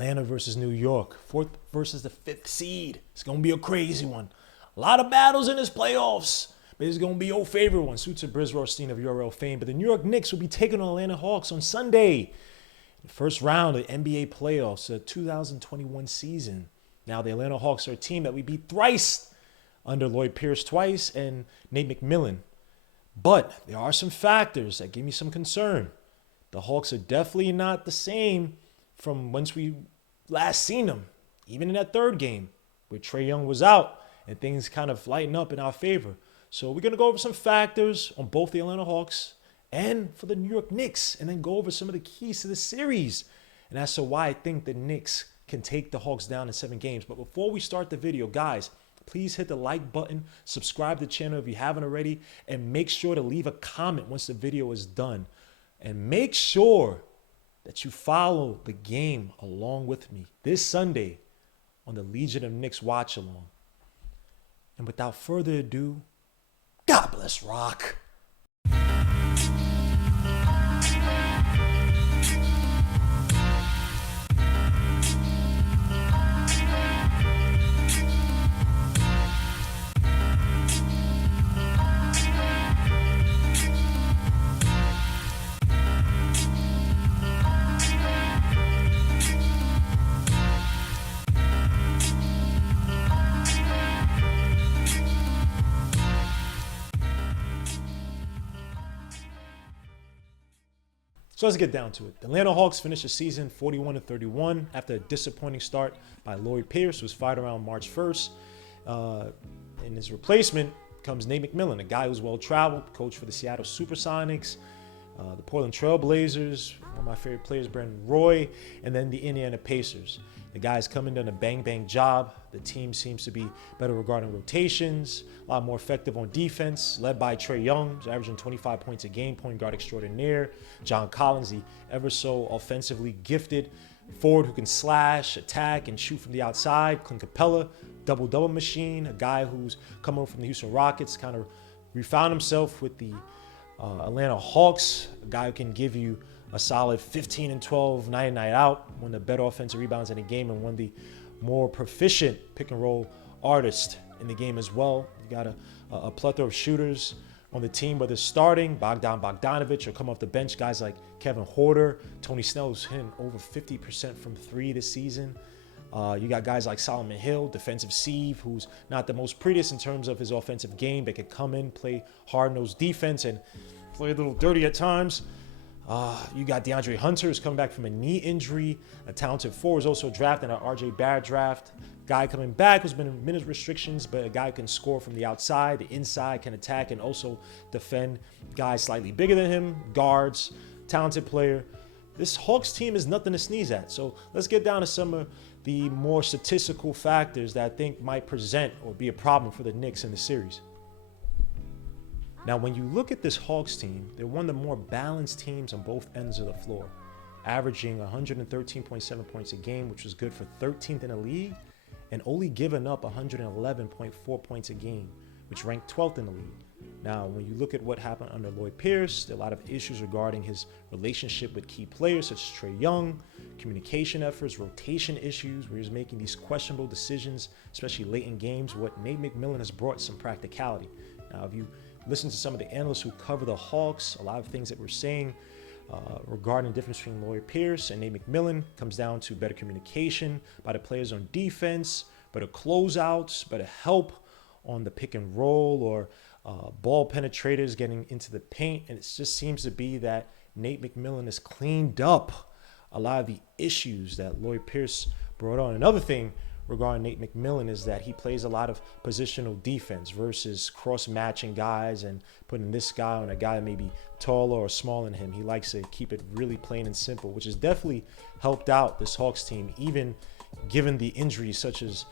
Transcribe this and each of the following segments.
Atlanta versus New York. 4th versus the 5th seed. It's going to be a crazy one. A lot of battles in this playoffs. But it's going to be your favorite one. Suits of Briz Rothstein of URL fame. But the New York Knicks will be taking on Atlanta Hawks on Sunday. The first round of the NBA playoffs, the 2021 season. Now, the Atlanta Hawks are a team that we beat thrice under Lloyd Pierce twice and Nate McMillan. But there are some factors that give me some concern. The Hawks are definitely not the same from once we last seen them, even in that third game where Trae Young was out and things kind of lighten up in our favor. So we're going to go over some factors on both the Atlanta Hawks and for the New York Knicks, and then go over some of the keys to the series. And as to why I think the Knicks can take the Hawks down in 7 games. But before we start the video, guys, please hit the like button, subscribe to the channel if you haven't already, and make sure to leave a comment once the video is done. And make sure that you follow the game along with me this Sunday on the Legion of Knicks Watch Along. And without further ado, God bless Rock. So let's get down to it. The Atlanta Hawks finished the season 41-31 after a disappointing start by Lloyd Pierce, who was fired around March 1st. In his replacement comes Nate McMillan, a guy who's well-traveled, coach for the Seattle Supersonics, the Portland Trail Blazers, one of my favorite players, Brandon Roy, and then the Indiana Pacers. The guys come in, done a bang-bang job. The team seems to be better regarding rotations, a lot more effective on defense, led by Trae Young, who's averaging 25 points a game, point guard extraordinaire. John Collins, the ever so offensively gifted forward who can slash, attack, and shoot from the outside. Clint Capela, double-double machine, a guy who's come over from the Houston Rockets, kind of refound himself with the Atlanta Hawks, a guy who can give you a solid 15 and 12 night in, night out, one of the better offensive rebounds in the game, and one of the more proficient pick and roll artists in the game as well. You got a plethora of shooters on the team, whether starting Bogdanovich or come off the bench, guys like Kevin Huerter, Tony Snell, who's hitting over 50% from 3 this season. You got guys like Solomon Hill, defensive sieve, who's not the most prettiest in terms of his offensive game, but can come in, play hard-nosed defense, and play a little dirty at times. You got DeAndre Hunter, who's coming back from a knee injury. A talented forward is also drafted in an RJ Barrett draft. Guy coming back who's been in minute restrictions, but a guy who can score from the outside, the inside, can attack, and also defend guys slightly bigger than him, guards, talented player. This Hawks team is nothing to sneeze at. So let's get down to some of the more statistical factors that I think might present or be a problem for the Knicks in the series. Now, when you look at this Hawks team, they're one of the more balanced teams on both ends of the floor, averaging 113.7 points a game, which was good for 13th in the league, and only giving up 111.4 points a game, which ranked 12th in the league. Now, when you look at what happened under Lloyd Pierce, there are a lot of issues regarding his relationship with key players such as Trae Young, communication efforts, rotation issues, where he's making these questionable decisions, especially late in games. What Nate McMillan has brought some practicality. Now, if you listen to some of the analysts who cover the Hawks, a lot of things that we're saying regarding the difference between Lloyd Pierce and Nate McMillan comes down to better communication by the players on defense, better closeouts, better help on the pick and roll, or ball penetrators getting into the paint. And it just seems to be that Nate McMillan has cleaned up a lot of the issues that Lloyd Pierce brought on. Another thing regarding Nate McMillan is that he plays a lot of positional defense versus cross-matching guys and putting this guy on a guy that may be taller or smaller than him. He likes to keep it really plain and simple, which has definitely helped out this Hawks team, even given the injuries such as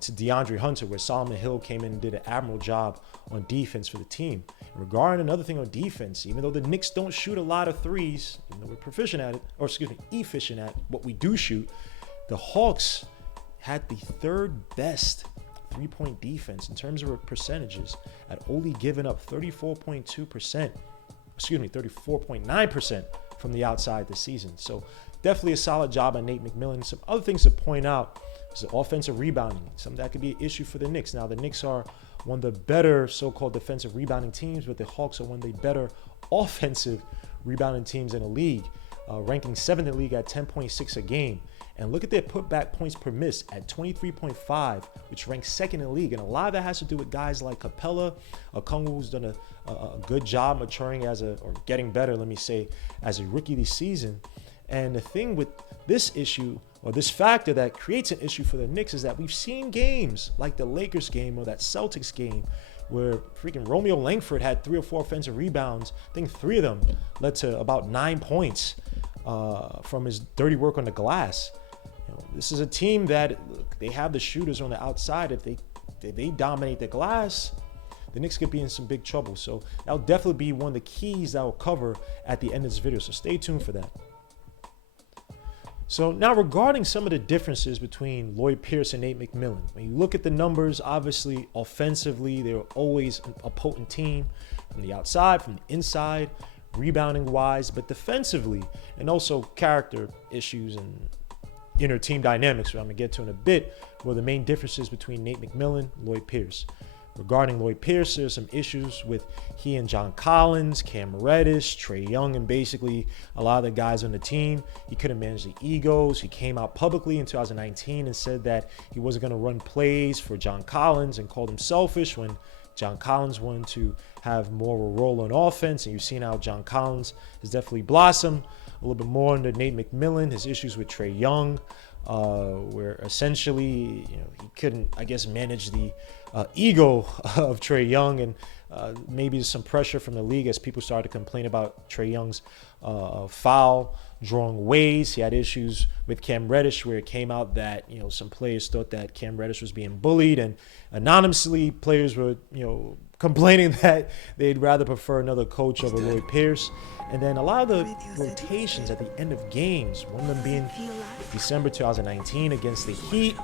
to DeAndre Hunter, where Solomon Hill came in and did an admirable job on defense for the team. And regarding another thing on defense, even though the Knicks don't shoot a lot of threes, even though we're proficient at it, or efficient at what we do shoot, the Hawks had the 3rd best three-point defense in terms of percentages at only giving up 34.9% from the outside this season. So definitely a solid job by Nate McMillan. Some other things to point out is the offensive rebounding. Something that could be an issue for the Knicks. Now, the Knicks are one of the better so-called defensive rebounding teams, but the Hawks are one of the better offensive rebounding teams in the league, ranking 7th in the league at 10.6 a game. And look at their putback points per miss at 23.5, which ranks 2nd in the league. And a lot of that has to do with guys like Capela, who's done a good job maturing or getting better, let me say, as a rookie this season. And the thing with this issue, or this factor that creates an issue for the Knicks, is that we've seen games like the Lakers game or that Celtics game where freaking Romeo Langford had 3 or 4 offensive rebounds. I think 3 of them led to about 9 points from his dirty work on the glass. This is a team that, look, they have the shooters on the outside. If they dominate the glass, the Knicks could be in some big trouble. So that'll definitely be one of the keys that I'll cover at the end of this video. So stay tuned for that. So now regarding some of the differences between Lloyd Pierce and Nate McMillan, when you look at the numbers, obviously offensively, they were always a potent team from the outside, from the inside, rebounding wise, but defensively, and also character issues and inner team dynamics, which I'm going to get to in a bit, were the main differences between Nate McMillan and Lloyd Pierce. Regarding Lloyd Pierce, there's some issues with he and John Collins, Cam Reddish, Trae Young, and basically a lot of the guys on the team. He couldn't manage the egos. He came out publicly in 2019 and said that he wasn't going to run plays for John Collins and called him selfish when John Collins wanted to have more of a role on offense. And you've seen how John Collins has definitely blossomed a little bit more under Nate McMillan. His issues with Trae Young, where essentially, he couldn't, I guess, manage the ego of Trae Young, and maybe some pressure from the league as people started to complain about Trae Young's foul drawing ways. He had issues with Cam Reddish, where it came out that some players thought that Cam Reddish was being bullied, and anonymously players were complaining that they'd rather prefer another coach over Lloyd Pierce. And then a lot of the rotations at the end of games, one of them being December 2019 against the Heat,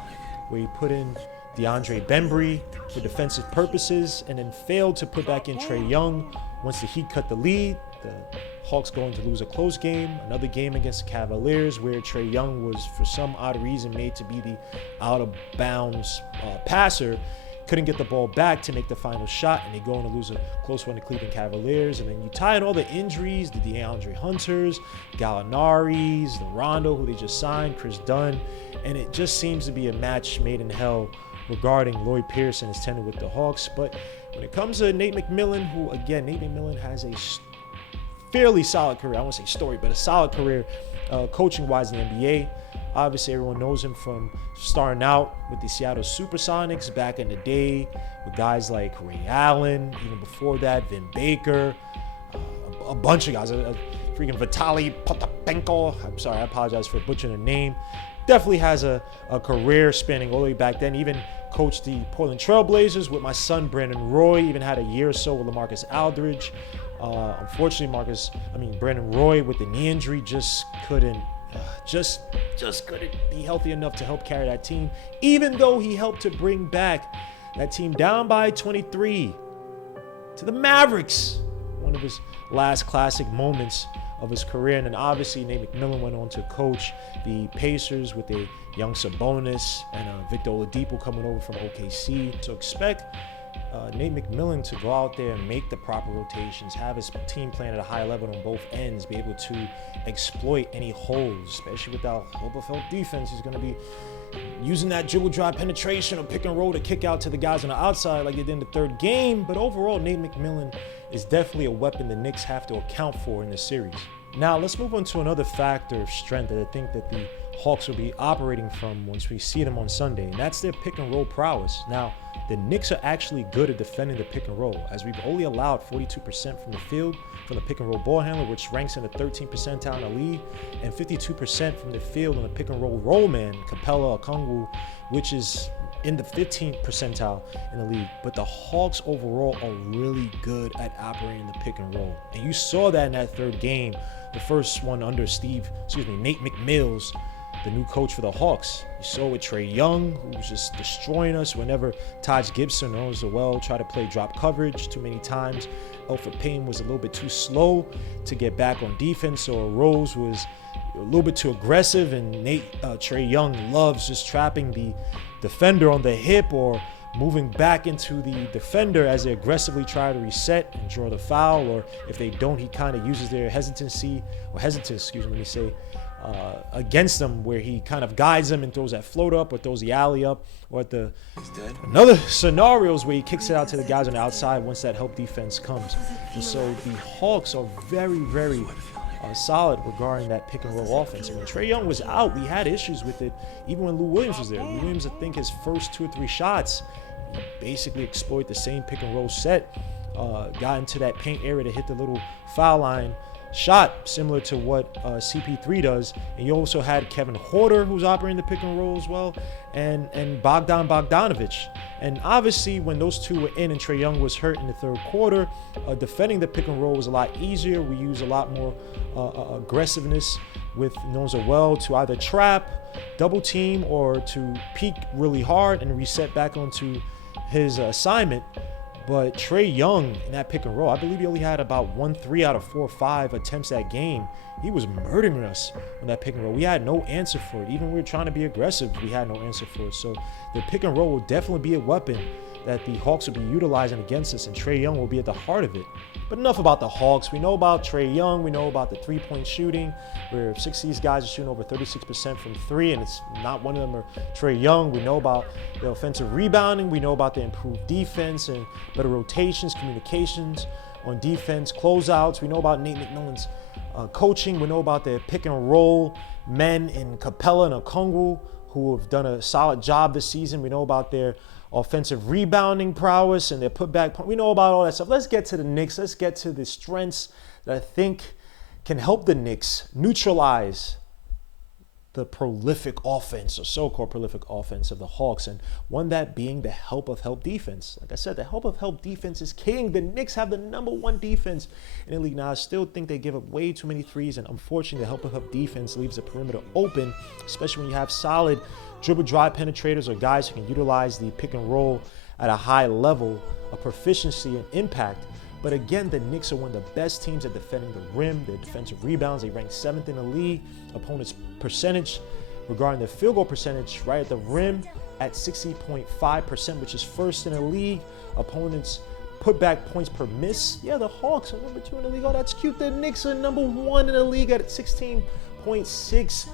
where he put in DeAndre Bembry for defensive purposes and then failed to put back in Trae Young once the Heat cut the lead. The Hawks going to lose a close game. Another game against the Cavaliers where Trae Young was, for some odd reason, made to be the out-of-bounds passer. Couldn't get the ball back to make the final shot, and they go on to lose a close one to Cleveland Cavaliers. And then you tie in all the injuries, the DeAndre Hunters, Gallinaris, the Rondo, who they just signed, Chris Dunn, and it just seems to be a match made in hell regarding Lloyd Pierce and his tenure with the Hawks. But when it comes to Nate McMillan, who, again, Nate McMillan has a fairly solid career. I won't say story, but a solid career coaching-wise in the NBA. Obviously, everyone knows him from starting out with the Seattle Supersonics back in the day with guys like Ray Allen, even before that, Vin Baker, a bunch of guys, freaking Vitaly Potapenko. I'm sorry, I apologize for butchering the name. Definitely has a career spanning all the way back then. Even coached the Portland Trail Blazers with my son, Brandon Roy. Even had a year or so with LaMarcus Aldridge. Unfortunately, Brandon Roy with the knee injury just couldn't be healthy enough to help carry that team, even though he helped to bring back that team down by 23 to the Mavericks. One of his last classic moments of his career. And then obviously Nate McMillan went on to coach the Pacers with a young Sabonis and Victor Oladipo coming over from OKC. So expect Nate McMillan to go out there and make the proper rotations, have his team playing at a high level on both ends, be able to exploit any holes, especially with that Oberfeld defense. He's going to be using that dribble drive penetration or pick and roll to kick out to the guys on the outside like they did in the third game. But overall, Nate McMillan is definitely a weapon the Knicks have to account for in this series. Now, let's move on to another factor of strength that I think that the Hawks will be operating from once we see them on Sunday, and that's their pick and roll prowess. Now, the Knicks are actually good at defending the pick and roll, as we've only allowed 42% from the field from the pick and roll ball handler, which ranks in the 13th percentile in the league, and 52% from the field on the pick and roll man, Capela, Okongwu, which is in the 15th percentile in the league. But the Hawks overall are really good at operating the pick and roll. And you saw that in that third game, the first one under Nate McMillan, the new coach for the Hawks. You saw with Trae Young, who was just destroying us whenever Taj Gibson or Noel tried to play drop coverage too many times. Elfrid Payton was a little bit too slow to get back on defense, or Rose was a little bit too aggressive, and Trae Young loves just trapping the defender on the hip or moving back into the defender as they aggressively try to reset and draw the foul, or if they don't, he kind of uses their hesitance, against them, where he kind of guides them and throws that float up or throws the alley up, or at the another scenarios where he kicks it out to the guys on the outside once that help defense comes. And so the Hawks are very, very solid regarding that pick and roll offense. And when Trae Young was out, we had issues with it even when Lou Williams was there. Lou Williams, I think his first 2 or 3 shots, he basically exploited the same pick and roll set, got into that paint area to hit the little foul line shot, similar to what CP3 does. And you also had Kevin Huerter, who's operating the pick and roll as well, and Bogdanovich. And obviously, when those two were in and Trae Young was hurt in the third quarter, defending the pick and roll was a lot easier. We use a lot more aggressiveness with Noel to either trap, double team, or to peek really hard and reset back onto his assignment. But Trae Young in that pick and roll, I believe he only had about 3 out of 4 or 5 attempts that game. He was murdering us on that pick and roll. We had no answer for it. Even when we were trying to be aggressive, we had no answer for it. So the pick and roll will definitely be a weapon that the Hawks will be utilizing against us, and Trae Young will be at the heart of it. But enough about the Hawks. We know about Trae Young. We know about the three-point shooting, where 6 of these guys are shooting over 36% from 3, and it's not one of them are Trae Young. We know about the offensive rebounding. We know about the improved defense and better rotations, communications on defense, closeouts. We know about Nate McMillan's coaching. We know about their pick and roll men in Capela and Okongwu, who have done a solid job this season. We know about their offensive rebounding prowess and their putback. We know about all that stuff. Let's get to the Knicks. Let's get to the strengths that I think can help the Knicks neutralize the prolific offense, or so-called prolific offense of the Hawks, and one that being the help defense. Like I said, the help defense is king. The Knicks have the #1 defense in the league. Now, I still think they give up way too many threes, and unfortunately, the help defense leaves the perimeter open, especially when you have solid dribble drive penetrators or guys who can utilize the pick and roll at a high level of proficiency and impact. But again, the Knicks are one of the best teams at defending the rim. Their defensive rebounds, they rank 7th in the league. Opponents' percentage regarding their field goal percentage right at the rim at 60.5%, which is 1st in the league. Opponents' putback points per miss. Yeah, the Hawks are #2 in the league. Oh, that's cute. The Knicks are #1 in the league at 16.6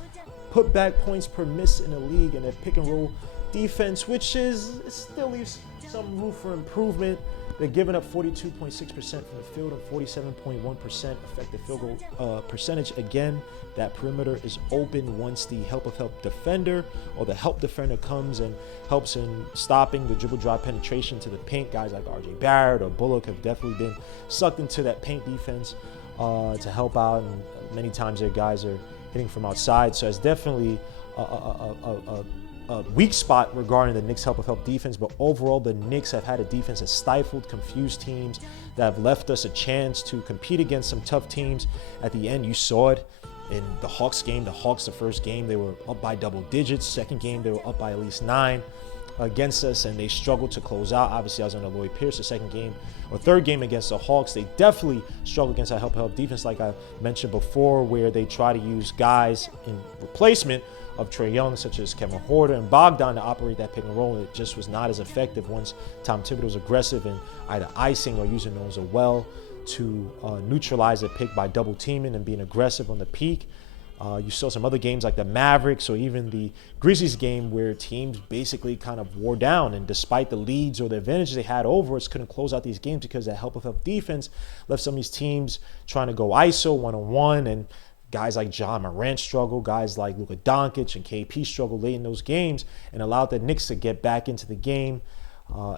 putback points per miss in the league. And their pick and roll defense, which is, it still leaves some room for improvement. They're giving up 42.6% from the field and 47.1% effective field goal percentage. Again, that perimeter is open once the help defender or the help defender comes and helps in stopping the dribble drive penetration to the paint. Guys like RJ Barrett or Bullock have definitely been sucked into that paint defense to help out, and many times their guys are hitting from outside. So it's definitely a weak spot regarding the Knicks' help defense, but overall the Knicks have had a defense that stifled, confused teams, that have left us a chance to compete against some tough teams. At the end, you saw it in the Hawks game. The Hawks, the first game, they were up by double digits. Second game, they were up by at least 9 against us, and they struggled to close out. Obviously, I was under Lloyd Pierce. The second game or third game against the Hawks, they definitely struggled against that help defense, like I mentioned before, where they try to use guys in replacement of Trae Young, such as Kevin Huerter and Bogdan, to operate that pick and roll. It just was not as effective once Tom Thibodeau was aggressive in either icing or using Noel to neutralize the pick by double teaming and being aggressive on the peak. You saw some other games like the Mavericks or even the Grizzlies game where teams basically kind of wore down, and despite the leads or the advantages they had over us, couldn't close out these games because that help defense left some of these teams trying to go ISO one-on-one, and guys like John Morant struggle, guys like Luka Doncic and KP struggle late in those games, and allowed the Knicks to get back into the game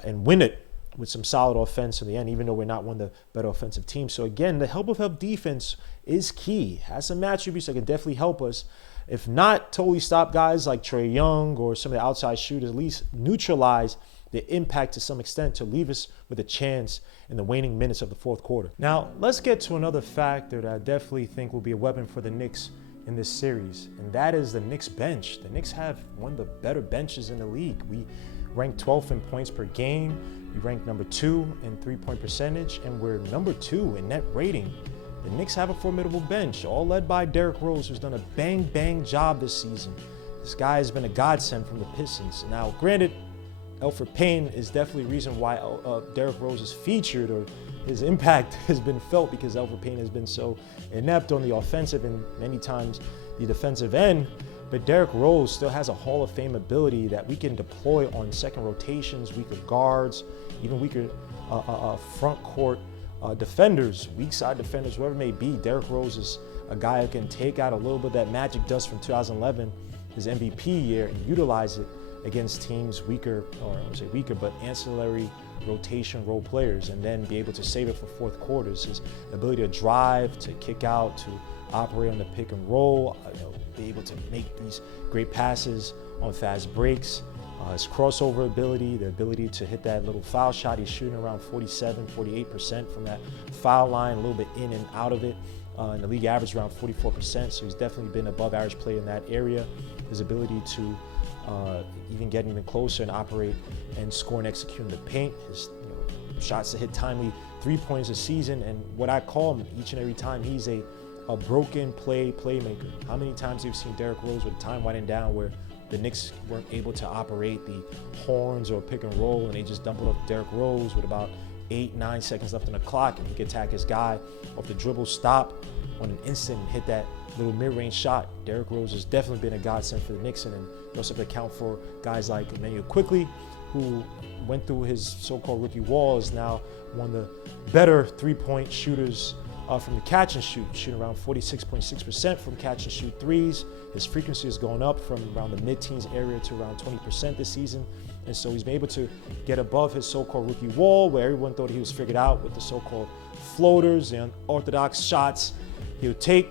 and win it with some solid offense in the end, even though we're not one of the better offensive teams. So again, the help defense is key. Has some attributes that can definitely help us. If not totally stop guys like Trae Young or some of the outside shooters, at least neutralize the impact to some extent to leave us with a chance in the waning minutes of the fourth quarter. Now, let's get to another factor that I definitely think will be a weapon for the Knicks in this series, and that is the Knicks bench. The Knicks have one of the better benches in the league. We rank 12th in points per game, We rank number 2 in three-point percentage, and we're number 2 in net rating. The Knicks have a formidable bench, all led by Derrick Rose, who's done a bang job this season. This guy has been a godsend from the Pistons. Now, granted, Elfrid Payton is definitely a reason why Derrick Rose is featured, or his impact has been felt, because Elfrid Payton has been so inept on the offensive and many times the defensive end. But Derrick Rose still has a Hall of Fame ability that we can deploy on second rotations, weaker guards, even weaker front court defenders, weak side defenders, whoever it may be. Derrick Rose is a guy who can take out a little bit of that magic dust from 2011, his MVP year, and utilize it against teams weaker, or I won't say weaker, but ancillary rotation role players, and then be able to save it for fourth quarters. His ability to drive, to kick out, to operate on the pick and roll, be able to make these great passes on fast breaks. His crossover ability, the ability to hit that little foul shot. He's shooting around 47-48% from that foul line, a little bit in and out of it. And the league average around 44%, so he's definitely been above average player in that area. His ability to even get even closer and operate and score and execute in the paint. His shots to hit timely 3 points a season, and what I call him each and every time, he's a broken playmaker. How many times have you seen Derrick Rose with time winding down where the Knicks weren't able to operate the horns or pick and roll, and they just dump it off Derrick Rose with about 8-9 seconds left on the clock, and he could attack his guy off the dribble, stop on an instant, and hit that little mid-range shot. Derrick Rose has definitely been a godsend for the Knicks, and you also have to account for guys like Immanuel Quickley, who went through his so-called rookie wall, is now one of the better three-point shooters from the catch and shoot, shooting around 46.6% from catch and shoot threes. His frequency is going up from around the mid-teens area to around 20% this season. And so he's been able to get above his so-called rookie wall, where everyone thought he was figured out with the so-called floaters and unorthodox shots he'll take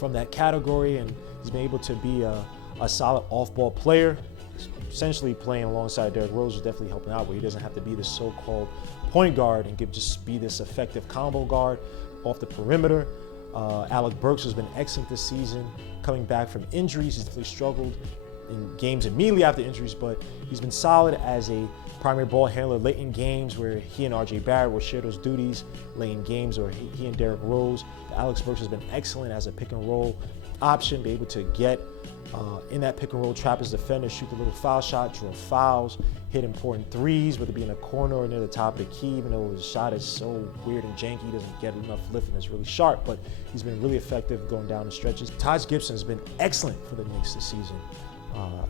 from that category. And he's been able to be a solid off-ball player, essentially playing alongside Derrick Rose, is definitely helping out, where he doesn't have to be the so-called point guard and just be this effective combo guard off the perimeter. Alec Burks has been excellent this season, coming back from injuries. He's definitely struggled in games immediately after injuries, but he's been solid as a primary ball handler late in games where he and RJ Barrett will share those duties late in games, or he and Derrick Rose. Alex Burks has been excellent as a pick and roll option, be able to get in that pick and roll, trap his defender, shoot the little foul shot, draw fouls, hit important threes, whether it be in a corner or near the top of the key, even though his shot is so weird and janky, he doesn't get enough lift and it's really sharp, but he's been really effective going down the stretches. Taj Gibson has been excellent for the Knicks this season.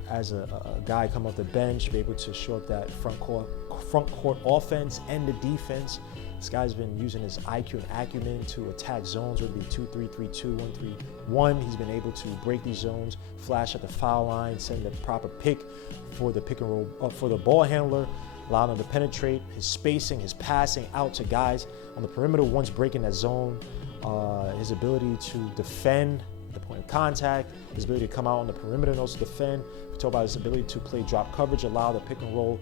As a guy come off the bench, be able to show up that front court offense and the defense. This guy's been using his IQ and acumen to attack zones, whether it be 2-3, 3-2, 1-3-1. He's been able to break these zones, flash at the foul line, send the proper pick for the pick and roll, for the ball handler, allow him to penetrate, his spacing, his passing out to guys on the perimeter once breaking that zone, his ability to defend at the point of contact, his ability to come out on the perimeter and also defend. We talk about his ability to play drop coverage, allow the pick and roll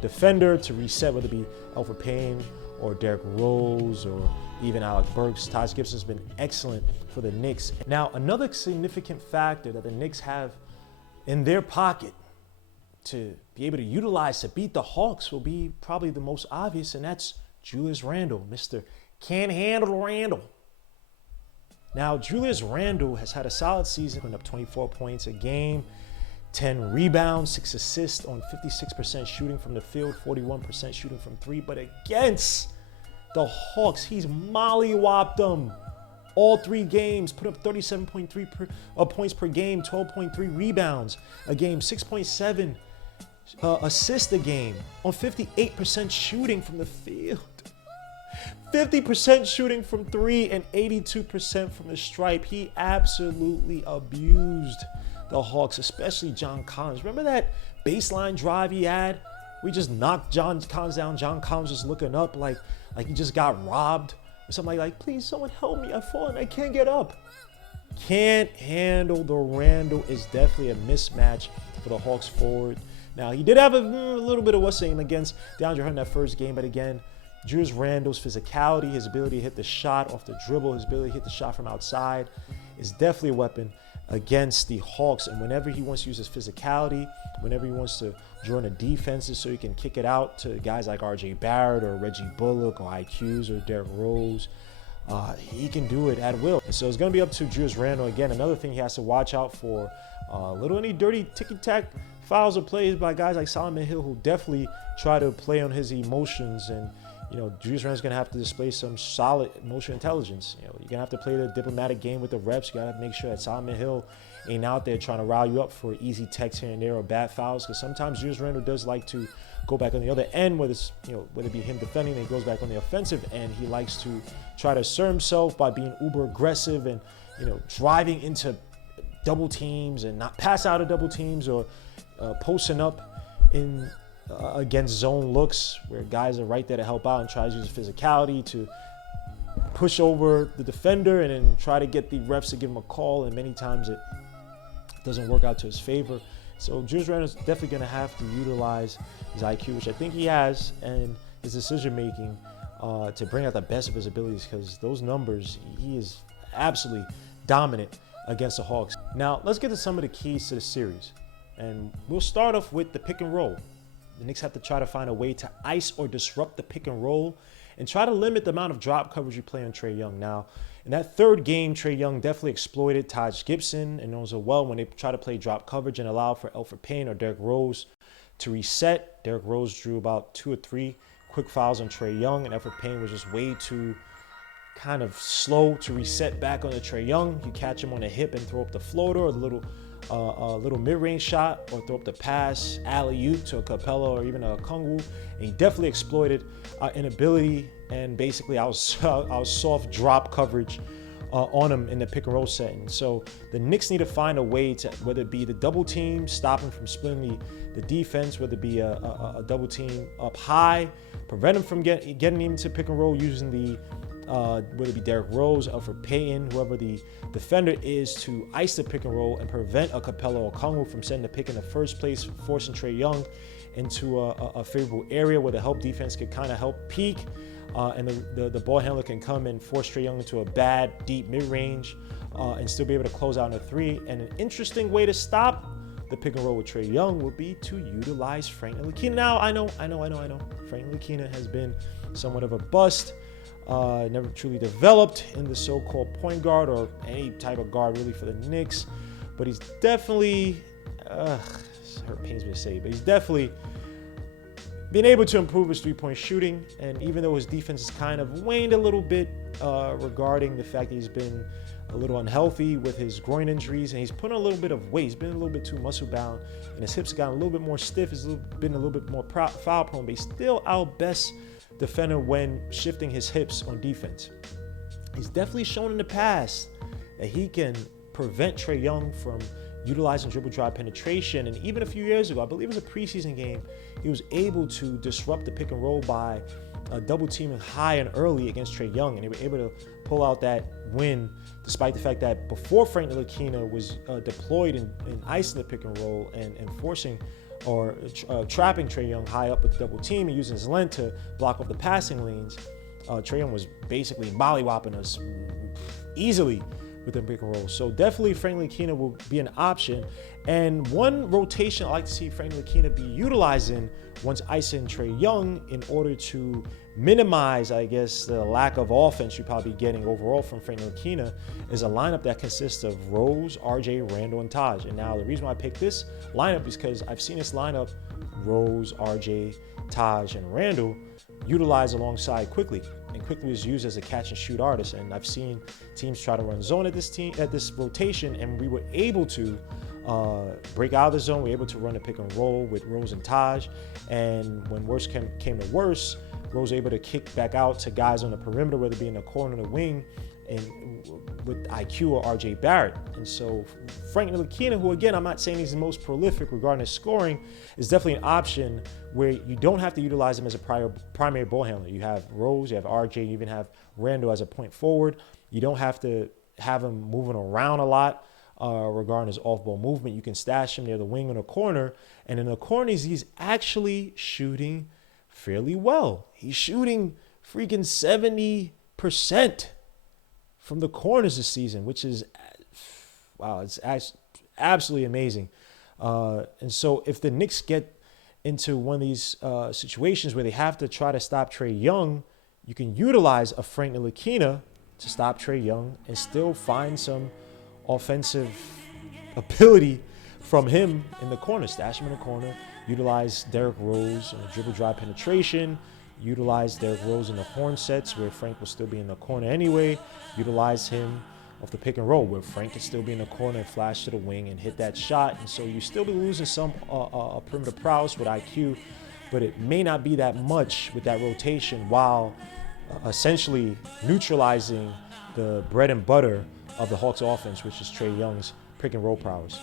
defender to reset, whether it be Elfrid Payton or Derrick Rose or even Alec Burks. Taj Gibson's been excellent for the Knicks. Now, another significant factor that the Knicks have in their pocket to be able to utilize to beat the Hawks will be probably the most obvious, and that's Julius Randle, Mr. Can't Handle Randle. Now, Julius Randle has had a solid season, putting up 24 points a game, 10 rebounds, 6 assists on 56% shooting from the field, 41% shooting from three. But against the Hawks, he's mollywopped them all 3 games, put up 37.3 points per game, 12.3 rebounds a game, 6.7 assists a game on 58% shooting from the field. 50% shooting from three and 82% from the stripe. He absolutely abused the Hawks, especially John Collins. Remember that baseline drive he had? We just knocked John Collins down. John Collins just looking up like he just got robbed or something like, please someone help me, I've fallen, I can't get up. Can't handle the Randle is definitely a mismatch for the Hawks forward. Now, he did have a little bit of what's saying against DeAndre Hunter in that first game, but again, Julius Randle's physicality, his ability to hit the shot off the dribble, his ability to hit the shot from outside is definitely a weapon. against the Hawks. And whenever he wants to use his physicality, whenever he wants to join the defenses so he can kick it out to guys like RJ Barrett or Reggie Bullock or IQs or Derrick Rose, he can do it at will. And so it's going to be up to Julius Randle. Again, another thing he has to watch out for, little any dirty ticky-tack fouls or plays by guys like Solomon Hill, who definitely try to play on his emotions. And, Julius Randle's going to have to display some solid emotional intelligence. You're going to have to play the diplomatic game with the reps. You got to make sure that Solomon Hill ain't out there trying to rile you up for easy techs here and there or bad fouls, because sometimes Julius Randle does like to go back on the other end, whether it's, whether it be him defending, and he goes back on the offensive end. He likes to try to assert himself by being uber aggressive and, driving into double teams and not pass out of double teams, or posting up in against zone looks where guys are right there to help out and tries to use physicality to push over the defender and then try to get the refs to give him a call. And many times it doesn't work out to his favor. So Julius Randle is definitely going to have to utilize his IQ, which I think he has, and his decision-making to bring out the best of his abilities, because those numbers, he is absolutely dominant against the Hawks. Now, let's get to some of the keys to the series. And we'll start off with the pick and roll. The Knicks have to try to find a way to ice or disrupt the pick and roll and try to limit the amount of drop coverage you play on Trae Young. Now, in that third game, Trae Young definitely exploited Taj Gibson and Noel when they try to play drop coverage and allow for Elfrid Payne or Derrick Rose to reset. Derrick Rose drew about 2 or 3 quick fouls on Trae Young, and Elfrid Payne was just way too kind of slow to reset back onto Trae Young. You catch him on the hip and throw up the floater or the little mid-range shot, or throw up the pass, alley-oop to a Capela or even a Kungwu. And he definitely exploited our inability and basically our soft drop coverage on him in the pick and roll setting. So the Knicks need to find a way to, whether it be the double team, stop him from splitting the defense, whether it be a double team up high, prevent him from getting him into pick and roll using the whether it be Derrick Rose, Elfrid Payton, whoever the defender is, to ice the pick and roll and prevent a Capela or Kungwu from setting the pick in the first place, forcing Trae Young into a favorable area where the help defense could kind of help peak, and the ball handler can come and force Trae Young into a bad, deep mid-range and still be able to close out in a 3. And an interesting way to stop the pick and roll with Trae Young would be to utilize Frank Ntilikina. Now, I know. Frank Ntilikina has been somewhat of a bust. Never truly developed in the so-called point guard or any type of guard really for the Knicks, but he's definitely, it pains me to say, but he's definitely been able to improve his three-point shooting. And even though his defense has kind of waned a little bit regarding the fact that he's been a little unhealthy with his groin injuries, and he's put on a little bit of weight, he's been a little bit too muscle-bound, and his hips have gotten a little bit more stiff, he's been a little bit more foul-prone, but he's still our best defender when shifting his hips on defense. He's definitely shown in the past that he can prevent Trae Young from utilizing dribble drive penetration. And even a few years ago, I believe it was a preseason game, he was able to disrupt the pick and roll by double teaming high and early against Trae Young, and they were able to pull out that win despite the fact that before Frank Ntilikina was deployed in icing the pick and roll and forcing or trapping Trae Young high up with the double team and using his length to block off the passing lanes. Trae Young was basically mollywopping us easily with the pick and roll. So definitely Frank Ntilikina will be an option. And one rotation I like to see Frank Ntilikina be utilizing once icing Trae Young in order to minimize, I guess, the lack of offense you're probably getting overall from Frank Ntilikina is a lineup that consists of Rose, RJ, Randle, and Taj. And now the reason why I picked this lineup is because I've seen this lineup, Rose, RJ, Taj, and Randle, utilized alongside Quickley. And Quickley was used as a catch and shoot artist. And I've seen teams try to run zone at this rotation, and we were able to break out of the zone. We were able to run a pick and roll with Rose and Taj. And when worse came to worse, Rose able to kick back out to guys on the perimeter, whether it be in the corner or the wing, and with IQ or RJ Barrett. And so Frank Ntilikina, who again, I'm not saying he's the most prolific regarding his scoring, is definitely an option where you don't have to utilize him as a primary ball handler. You have Rose, you have RJ, you even have Randle as a point forward. You don't have to have him moving around a lot regarding his off-ball movement. You can stash him near the wing or the corner. And in the corners, he's actually shooting fairly well. He's shooting freaking 70% from the corners this season, which is, wow, it's absolutely amazing. And so if the Knicks get into one of these situations where they have to try to stop Trae Young, you can utilize a Frank Ntilikina to stop Trae Young and still find some offensive ability from him in the corner. Stash him in the corner. Utilize Derrick Rose in a dribble drive penetration. Utilize Derrick Rose in the horn sets where Frank will still be in the corner anyway. Utilize him off the pick and roll where Frank can still be in the corner and flash to the wing and hit that shot. And so you still be losing some perimeter prowess with IQ, but it may not be that much with that rotation while essentially neutralizing the bread and butter of the Hawks offense, which is Trae Young's pick and roll prowess.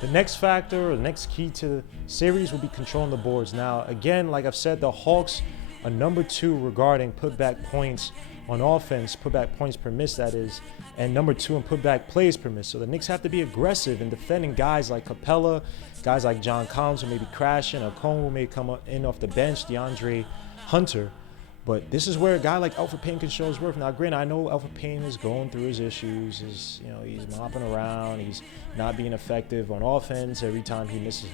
The next factor, or the next key to the series will be controlling the boards. Now, again, like I've said, the Hawks are number 2 regarding putback points on offense, putback points per miss, that is, and number 2 in putback plays per miss. So the Knicks have to be aggressive in defending guys like Capela, guys like John Collins who may be crashing, a Cone who may come in off the bench, DeAndre Hunter. But this is where a guy like Elfrid Payton can show his worth. Now, granted, I know Elfrid Payton is going through his issues. He's mopping around. He's not being effective on offense. Every time he misses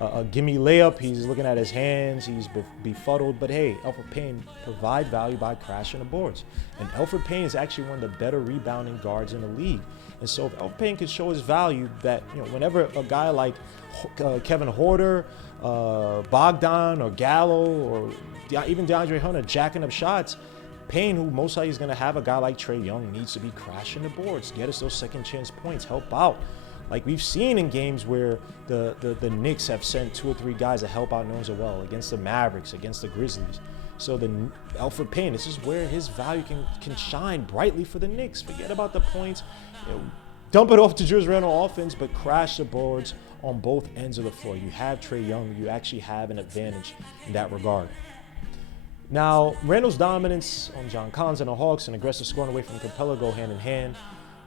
a gimme layup, he's looking at his hands. He's befuddled. But hey, Elfrid Payton provide value by crashing the boards. And Elfrid Payton is actually one of the better rebounding guards in the league. And so if Elfrid Payton can show his value, that whenever a guy like Kevin Huerter, Bogdan or Gallo or even DeAndre Hunter jacking up shots, Payne, who most likely is going to have a guy like Trae Young, needs to be crashing the boards, get us those second chance points, help out. Like we've seen in games where the Knicks have sent 2 or 3 guys to help out Noel against the Mavericks, against the Grizzlies. So the Elfrid Payton, this is where his value can shine brightly for the Knicks. Forget about the points. Dump it off to Julius Randle offense, but crash the boards on both ends of the floor. You have Trae Young. You actually have an advantage in that regard. Now, Randle's dominance on John Collins and the Hawks and aggressive scoring away from Capela go hand in hand.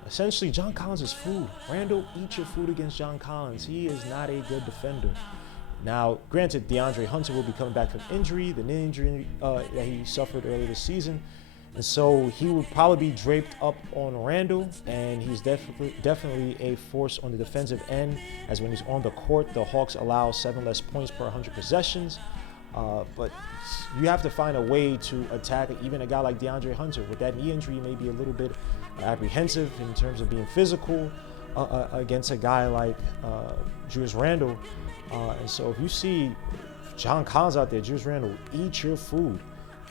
Essentially, John Collins is food. Randle, eat your food against John Collins. He is not a good defender. Now, granted, DeAndre Hunter will be coming back from injury, the knee injury that he suffered earlier this season. And so he will probably be draped up on Randle, and he's definitely a force on the defensive end, as when he's on the court, the Hawks allow 7 less points per 100 possessions. But you have to find a way to attack even a guy like DeAndre Hunter. With that knee injury, you may be a little bit apprehensive in terms of being physical against a guy like Julius Randle. And so if you see John Collins out there, Julius Randle, eat your food.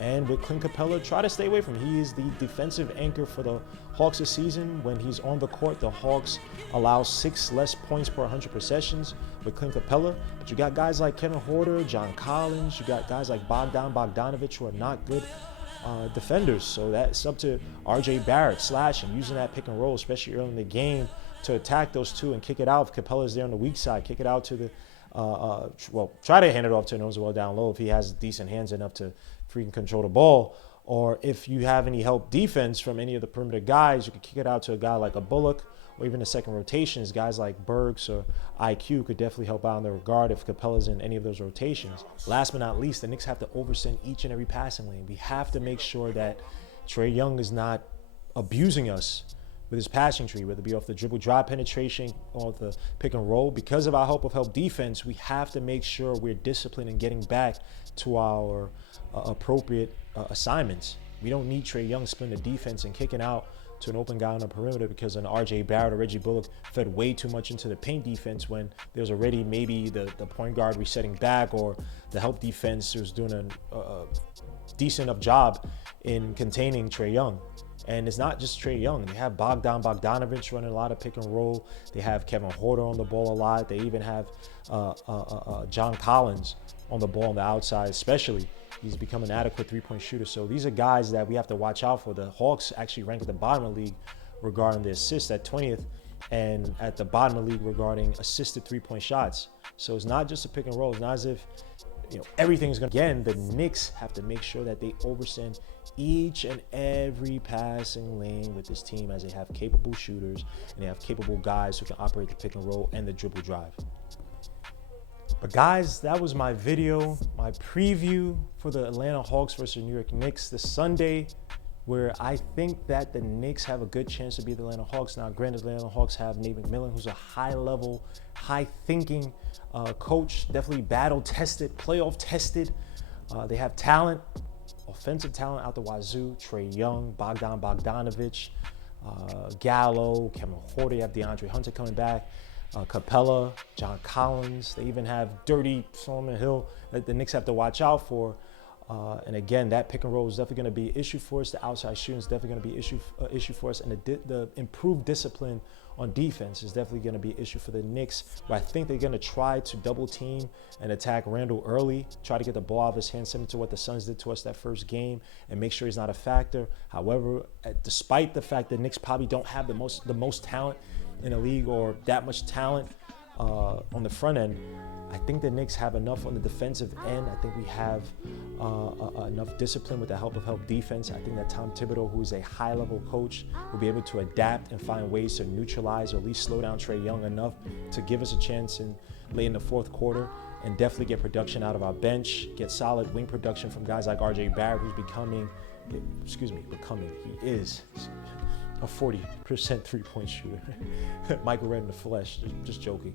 And with Clint Capela, try to stay away from him. He is the defensive anchor for the Hawks this season. When he's on the court, the Hawks allow 6 less points per 100 possessions with Clint Capela. But you got guys like Kevin Huerter, John Collins. You got guys like Bogdanovich who are not good defenders. So that's up to RJ Barrett slashing, using that pick and roll, especially early in the game, to attack those two and kick it out. If Capela's there on the weak side, kick it out to the try to hand it off to Noel down low if he has decent hands enough to freaking control the ball. Or if you have any help defense from any of the perimeter guys, you could kick it out to a guy like a Bullock, or even the second rotations, guys like Burks or IQ could definitely help out in the regard if Capela's in any of those rotations. Last but not least, the Knicks have to oversend each and every passing lane. We have to make sure that Trae Young is not abusing us with his passing tree, whether it be off the dribble drive penetration or the pick and roll. Because of our help defense, we have to make sure we're disciplined in getting back to our appropriate assignments. We don't need Trae Young splitting the defense and kicking out to an open guy on the perimeter because an RJ Barrett or Reggie Bullock fed way too much into the paint defense when there's already maybe the point guard resetting back, or the help defense who's doing a decent enough job in containing Trae Young. And it's not just Trae Young. They have Bogdanovich running a lot of pick and roll. They have Kevin Huerter on the ball a lot. They even have John Collins on the ball on the outside, especially. He's become an adequate three-point shooter. So these are guys that we have to watch out for. The Hawks actually rank at the bottom of the league regarding the assists at 20th, and at the bottom of the league regarding assisted three-point shots. So it's not just a pick and roll. It's not as if everything's going to. Again, the Knicks have to make sure that they oversend each and every passing lane with this team, as they have capable shooters and they have capable guys who can operate the pick and roll and the dribble drive. But guys, that was my video, my preview for the Atlanta Hawks versus New York Knicks this Sunday. where I think that the Knicks have a good chance to beat the Atlanta Hawks. Now, granted, the Atlanta Hawks have Nate McMillan, who's a high-level, high-thinking coach, definitely battle-tested, playoff-tested. They have talent, offensive talent out the wazoo. Trae Young, Bogdanovich, Gallo, Kevin Huerter. You have DeAndre Hunter coming back. Capela, John Collins. They even have Dirty Solomon Hill that the Knicks have to watch out for. And again, that pick and roll is definitely going to be an issue for us. The outside shooting is definitely going to be an issue for us. And the improved discipline on defense is definitely going to be an issue for the Knicks, where I think they're going to try to double team and attack Randle early, try to get the ball out of his hand, similar to what the Suns did to us that first game, and make sure he's not a factor. However, despite the fact that Knicks probably don't have the most talent in the league, or that much talent on the front end, I think the Knicks have enough on the defensive end. I think we have enough discipline with the help defense. I think that Tom Thibodeau, who is a high-level coach, will be able to adapt and find ways to neutralize or at least slow down Trae Young enough to give us a chance late in the fourth quarter, and definitely get production out of our bench, get solid wing production from guys like RJ Barrett, who's he is a 40% three-point shooter. Michael Red in the flesh, just joking.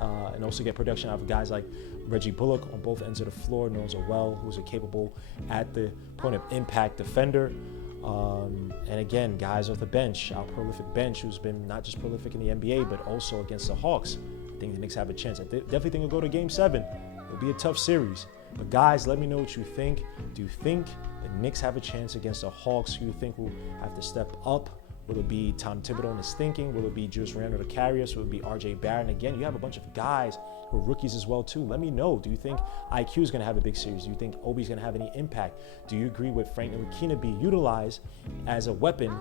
And also get production out of guys like Reggie Bullock on both ends of the floor, Noel, who's a capable at the point of impact defender. And again, guys off the bench, our prolific bench, who's been not just prolific in the NBA, but also against the Hawks. I think the Knicks have a chance. I definitely think it'll go to Game 7. It'll be a tough series. But guys, let me know what you think. Do you think the Knicks have a chance against the Hawks? Who you think will have to step up? Will it be Tom Thibodeau and his thinking? Will it be Julius Randle to carry us? Will it be RJ Barrett? And again, you have a bunch of guys who are rookies as well too. Let me know. Do you think IQ is going to have a big series? Do you think Obi's going to have any impact? Do you agree with Frank Ntilikina be utilized as a weapon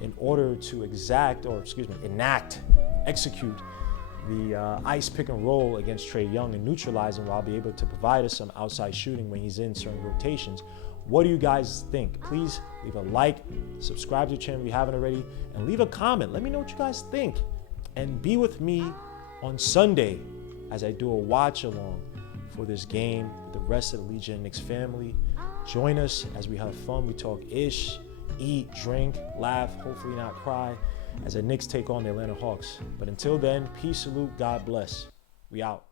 in order to execute the ice pick and roll against Trae Young and neutralize him, while be able to provide us some outside shooting when he's in certain rotations? What do you guys think? Please leave a like, subscribe to the channel if you haven't already, and leave a comment. Let me know what you guys think. And be with me on Sunday as I do a watch along for this game with the rest of the Legion Knicks family. Join us as we have fun. We talk ish, eat, drink, laugh, hopefully not cry, as the Knicks take on the Atlanta Hawks. But until then, peace, salute, God bless. We out.